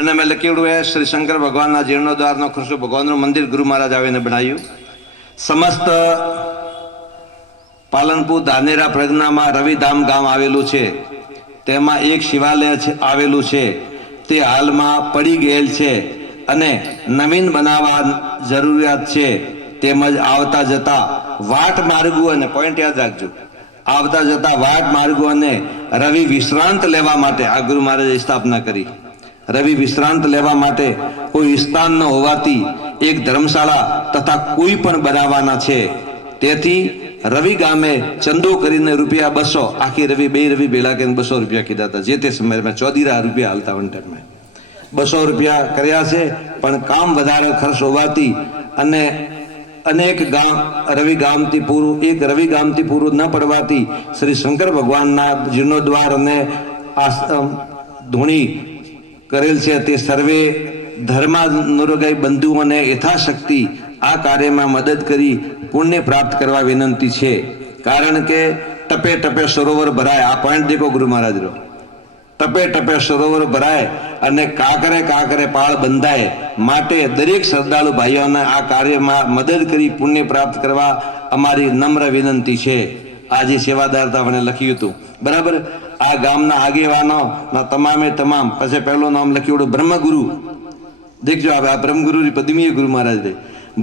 અને મેં લખ્યું है श्री शंकर भगवान जीर्णोद्वार कृष्ण भगवान मंदिर गुरु महाराज आવીને बनाव्યું। समस्त पालनपुर धानेरा प्रज्ञा में रविधाम गाम आवेलू है, तेमा एक शिवालय आवेलू है, ते हाल में पड़ी गયેલ છે અને નવીન બનાવવા જરૂરિયાત છે। તેમજ આવતા જતા વાટ માર્ગો અને પોઈન્ટ યાદ રાખજો, આવતા જતા વાટ માર્ગો અને રવિ વિશ્રાંત લેવા માટે આ ગુરુ મહારાજે સ્થાપના કરી। રવિ વિશ્રાંત લેવા માટે કોઈ સ્થાન ન હોવાથી એક ધર્મશાળા તથા કોઈ પણ બનાવવાના છે। તેથી રવિ ગામે ચંદો કરીને રૂપિયા 200 આખી રવિ બે રવિ ભેળા કરીને 200 રૂપિયા કીધા હતા। જે તે સમયમાં 14 રૂપિયા હાલતા વન ટાઈમમાં 200 રૂપિયા કર્યા છે, પણ કામ વધારે ખર્ચ હોવાથી અને अनेक गाम रवि गाम थी पूरू एक रवि गाम थी पूरू न पड़वाती श्री शंकर भगवान ना जीर्णोद्वार ने धूणी करेल छे ते सर्वे धर्मानुरागी बंधुओं ने यथाशक्ति आ कार्य में मदद करी पुण्य प्राप्त करवा विनंती छे। कारण के टपे टपे सरोवर भराय, आ पॉइंट देखो गुरु महाराज रो, टपे टपे सरोवर भराय અને કાકરે કાકરે પાળ બંધાય માટે દરેક શ્રદ્ધાળુ ભાઈઓને આ કાર્યમાં મદદ કરી પુણ્ય પ્રાપ્ત કરવા અમારી નમ્ર વિનંતી છે। આજે સેવાદારતા મને લખ્યું હતું બરાબર। આ ગામના આગેવાનોના તમામે તમામ પછી પહેલું નામ લખ્યું બ્રહ્મગુરુ, દેખજો આ બ્રહ્મગુરુ પદ્મીય ગુરુ મહારાજ દે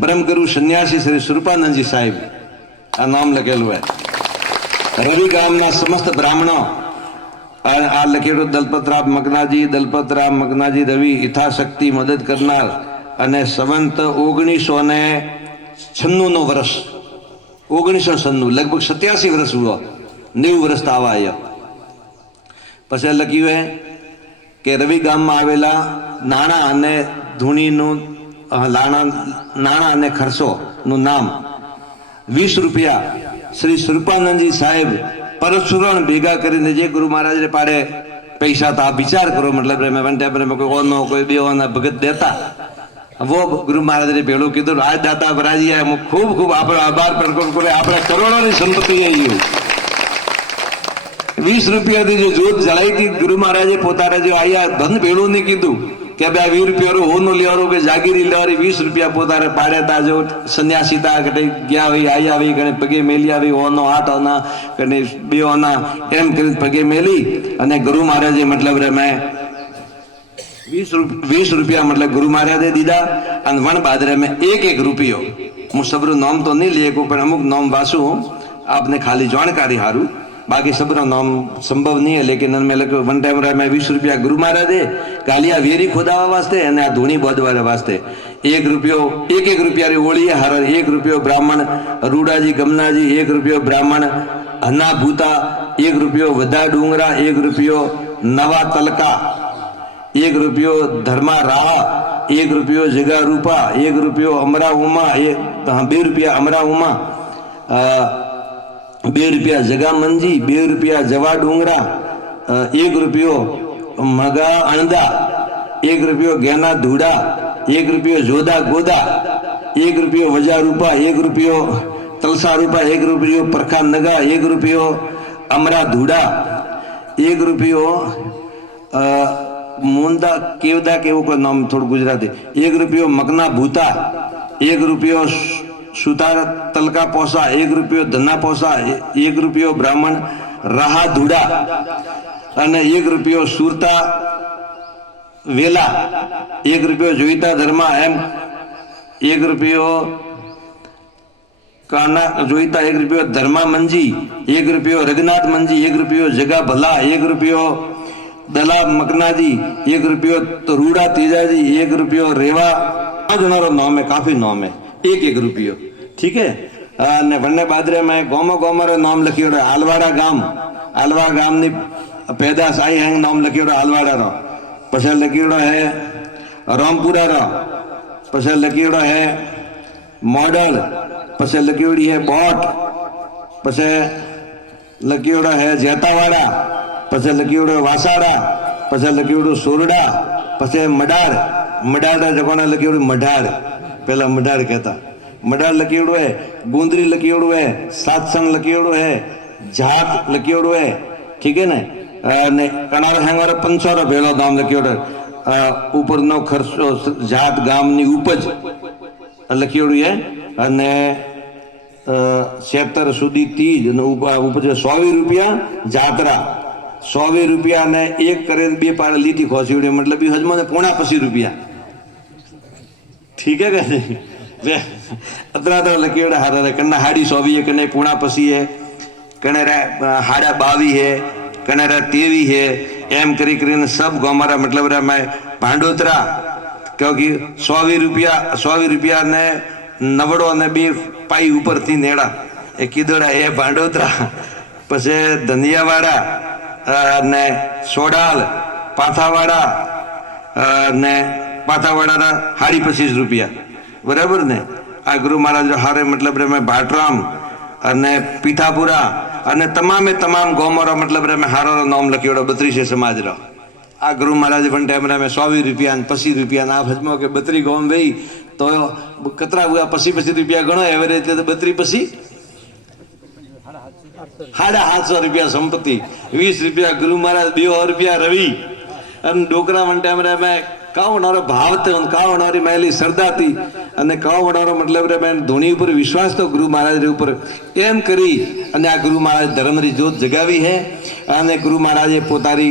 બ્રહ્મગુરુ સન્યાસી શ્રી સુરપાનંદજી સાહેબ આ નામ લખેલું હોય। રવિ ગામના સમસ્ત બ્રાહ્મણો आ लखेड़ो दलपतराम मकनाजी रवि यथाशक्ति मदद करनार अने संवत 1996 नो वर्ष 1996 लगभग 87 वर्ष हुआ 90 वर्ष आवा आया। पछी लख्યું है कि रवि गाम में आवेला नाणा अने धूणीनु नाणा अने खर्चो नु नाम 20 रुपया श्री सुरपानंदजी साहेब परशुरण भेगा करीने जे गुरु महाराज ने पाड़े पैसा था विचार करो, मतलब वन टाइम में कोई ओनो कोई बेओना भगत देता, वो गुरु महाराज ने भेड़ो कीधु आज दाता बराजी है खूब खूब आप आभार प्रकट करे। अपने करोड़ों की संपत्ति है 20 रुपया थी जो जोत जलाई थी गुरु महाराजे पोताने जो आया धन भेड़ो नहीं कीधु કે બે 20 રૂપિયા હોનો લેવાનો કે જાગીરી લેવાની 20 રૂપિયા પોતાને પાડ્યા હતા। જો સન્યાસી તા કટે ગયા હોય આયા હોય કને પગે મેલી આવી હોનો આઠ હોના કને બે હોના એમ કરીને પગે મેલી અને ગુરુ મહારાજે मतलब રે મેં 20 रुपया मतलब गुरु महाराजे दीदा અને વણ બાદરે में एक रुपयो હું સબરો નામ તો નહીં લેકો પણ અમુક નામ વાસું आपने खाली जानकारी हारू, बाकी सबरो नाम संभव नहीं है। लेकिन मैं लगे वन टाइम में 20 रुपया गुरु महाराज कालिया वेरी खोदावा वास्ते आ धूणी बोधवा वास्ते 1 रुपयो 1 रुपया री ओळी हर 1 रुपयो ब्राह्मण रूडाजी गमनाजी 1 रुपयो ब्राह्मण हना भूता 1 रुपयो वधा डूंगरा 1 रुपयो नवा तलका 1 रुपयो धर्मा राह 1 रुपयो जगा रूपा 1 रुपयो अमरा उमा 2 रुपया अमरा उमा 2 रुपया जगा मंजी 2 रुपया जवा डूंगरा 1 रुपयो मगा अणदा 1 रुपयो गेना धूड़ा 1 रुपयो जोदा गोदा 1 रुपयो वजा रूपा 1 रुपयो तलसा रूपा 1 रुपयो परखा नगा 1 रुपयो अमरा धूड़ा 1 रुपयो मुंदा केवदा केवो को नाम थोड़ा गुजराती 1 रुपयो मगना भूता 1 रुपयो सुतार तलका पोसा 1 रुपयो धना पोसा 1 रुपयो ब्राह्मण राहा धूड़ा अने 1 रुपयो सुरता वेला 1 रुपयो जोईता धर्मा एम 1 रुपयो काना जोईता 1 रुपयो धर्मा मंजी 1 रुपयो रघुनाथ मंजी 1 रुपयो जगा भला 1 रुपयो दला मकनाजी 1 रुपयो रूड़ा तेजाजी 1 रुपयो रेवा जनारो नाम है, काफी नाम है 1 रुपयो। ठीक है। वन्ने बादरे में गोमो गोमरो नाम लखियो आलवाड़ा गाम नी पैदाश आई है नाम लखियो आलवाड़ा रो, पछे लखियो है रामपुरा रो, पछे लखियो है मॉडल, पछे लखियो है बोट, पछे लखियो है जेतावाड़ा, पछे लखियो वासाड़ा, पछे लखियो सोरडा, पछे मडार जगह लखियो मढार, पहला मढार कहता मडार लकीड़ो है, गुंदरी लकीड़ो है, सातसंग लकीड़ो है, झाक लकीड़ो है। ठीक है ने कनार हैंगर पंचोरो भेलो गाम लकीड़ो ઉપરનો ખર્ચો જાત ગામની ઉપજ લખેલું છે અને 76 સુધી તીજ અને ઉપજ 100 રૂપિયા જાત્રા 100 રૂપિયા ને 1 કરેલ 2 પાડે લીટી ખોસી मतलब હજમાં પોણા 25 રૂપિયા ठीक है कहते अतरा तो लकीड़ा हारा रे कन्ना हाड़ी 100 है कने पोणा 25 है कने रे हाड़ा 22 है कने रे 23 है एम करी करीने सब हमारा मतलब रे मैं भांडोतरा क्योंकि 100 रुपया ने नवड़ो ने 2 पाई ऊपर थी नेड़ा ए कीधोड़ा ए भांडोतरा पछे धनियावाड़ा ने सोडाल पाथावाड़ा ने पाथावाड़ा हाड़ी 25 रुपया बराबर ने आ गुरु महाराज हारे मतलब रे मैं भाटराम अने पीठापुरा अने तमामे तमाम गोमरा मतलब रे मैं हारो नाम लख्योड़ो 32 समाज रो आ गुरु महाराज पण टाइम रे मैं 100 रुपया ने 25 रुपया ना हजमो के 32 गोम वही तो कतरा हुआ 25 रुपया गणो एवरेज तो 32 पसी 750 रुपया संपत्ति 20 रुपया गुरु महाराज 2 रुपया रवि अन डोकरा वन टाइम रे मैं कावणारो भाव तो कावणारी मैली श्रद्धा थी अने कावणारो मतलब रे मैं धोनी पर विश्वास तो गुरु महाराज रे ऊपर एम करी अने आ गुरु महाराज धर्म री जोत जगावी है अने गुरु महाराजे पोतारी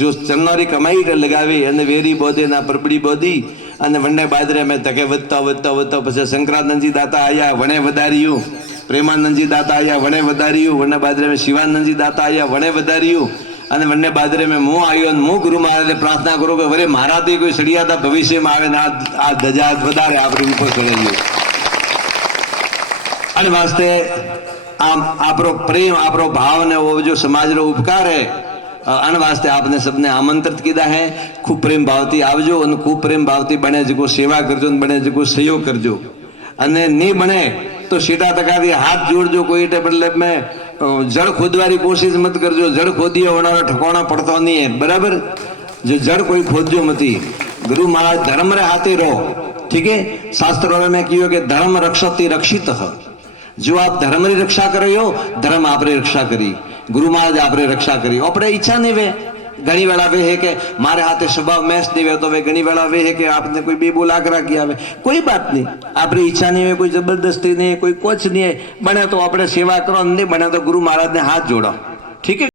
जो चन्नरी कमाई लगावी अने वेरी बोधे ना परबड़ी बोधी अने वंडे बादरे में धके वधता वधता वधता पछी शंकरानंद जी दाता आया वणे वधार्યું प्रेमानंद जी दाता आया वणे वधार्યું वणे बादरे में शिवानंद जी दाता आया वणे वधार्યું અને વન્ને બાદરે મેં હું આવ્યો અને હું ગુરુ મહારાજને પ્રાર્થના કરું કે વરે મારાથી કોઈ સળિયાતા ભવિષ્યમાં આવે ને આ ધજા વધારે આપણે ઉપર ચડાવીએ અને વાસ્તે આમ આપણો પ્રેમ આપણો ભાવ ને वो जो समाज रो उपकार है अन वास्ते आपने सबने आमंत्रित किया है खूब प्रेम भावती आवजो और खूब प्रेम भावती बने जो सेवा करजो बने जो सहयोग करजो अने नहीं बने तो सीटा तकादी हाथ जोड़जो कोई मतलब में जड़ खोदवारी कोशिश मत करजो जड़ खोदियो होना ठिकाना पड़ता नहीं है बराबर जो जड़ कोई खोदजो मती गुरु महाराज धर्म रे हाथे रहो ठीक है शास्त्रों में कियो कि धर्म रक्षति रक्षित जो आप धर्म री रक्षा करो धर्म आप रक्षा करी गुरु महाराज आप रक्षा करी अपने इच्छा नहीं वे घनी वेला वे है कि मारे हाथे स्वभाव मैच नहीं वे तो वे घनी वेला वे है कि आपने कोई बे बोला करा किया वे कोई बात नहीं अपनी इच्छा नहीं है कोई जबरदस्ती नहीं है कोई कुछ नहीं है बने तो अपने सेवा करो नहीं बने तो गुरु महाराज ने हाथ जोड़ो ठीक है।